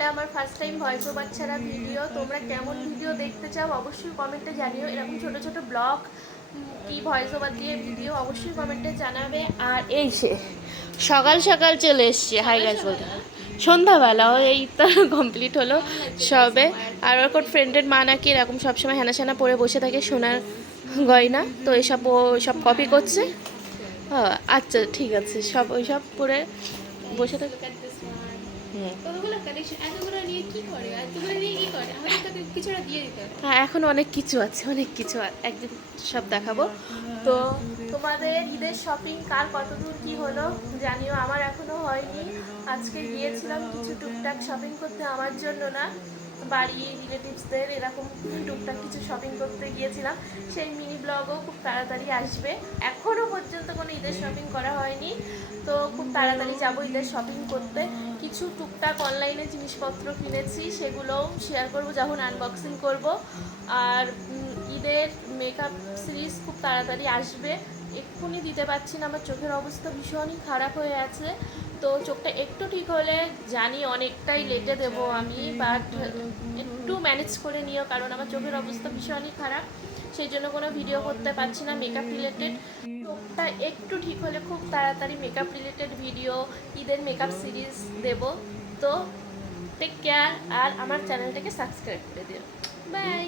এটা আমার first time voice over ছাড়া ভিডিও। তোমরা কেমন ভিডিও দেখতে চাও অবশ্যই কমেন্টে জানিও। এরকম ছোট ছোট ব্লগ কি ভয়েস ওভার দিয়ে ভিডিও অবশ্যই কমেন্টে জানাবে। আর এই সে সকাল সকাল চলে এসছে, হাই গাইস বলতে সন্ধ্যাবেলা এই তো কমপ্লিট হলো সবে। আর ওর কোন ফ্রেন্ডের মা নাকি এরকম সবসময় হেনাসানা পরে বসে থাকে সোনার গয়না, তো এসব ও সব কপি করছে। আচ্ছা ঠিক আছে, সব ওই সব পরে বসে থাকে। হ্যাঁ এখন অনেক কিছু আছে, অনেক কিছু একদিন সব দেখাবো। তো তোমাদের ঈদের শপিং কার কতদূর কি হলো জানিও, আমার এখনো হয়নি। আজকে গিয়েছিলাম কিছু টুকটাক শপিং করতে, আমার জন্য না, বাড়ি রিলেটিভসদের এরকম টুকটাক কিছু শপিং করতে গিয়েছিলাম। সেই মিনি ব্লগও খুব তাড়াতাড়ি আসবে। এখনও পর্যন্ত কোনো ঈদের শপিং করা হয়নি, তো খুব তাড়াতাড়ি যাব ঈদের শপিং করতে। কিছু টুকটাক অনলাইনে জিনিসপত্র কিনেছি, সেগুলোও শেয়ার করব যখন আনবক্সিং করব। আর ঈদের মেকআপ সিরিজ খুব তাড়াতাড়ি আসবে, এক্ষুনি দিতে পারছি না, আমার চোখের অবস্থা ভীষণই খারাপ হয়ে আছে। তো চোখটা একটু ঠিক হলে জানি অনেকটাই লেটে দেবো আমি, বাট একটু ম্যানেজ করে নিও, কারণ আমার চোখের অবস্থা ভীষণই খারাপ, সেই জন্য কোনো ভিডিও করতে পারছি না মেকআপ রিলেটেড। চোখটা একটু ঠিক হলে খুব তাড়াতাড়ি মেকআপ রিলেটেড ভিডিও, ঈদের মেকআপ সিরিজ দেব। তো টেক কেয়ার, আর আমার চ্যানেলটাকে সাবস্ক্রাইব করে দিও। বাই।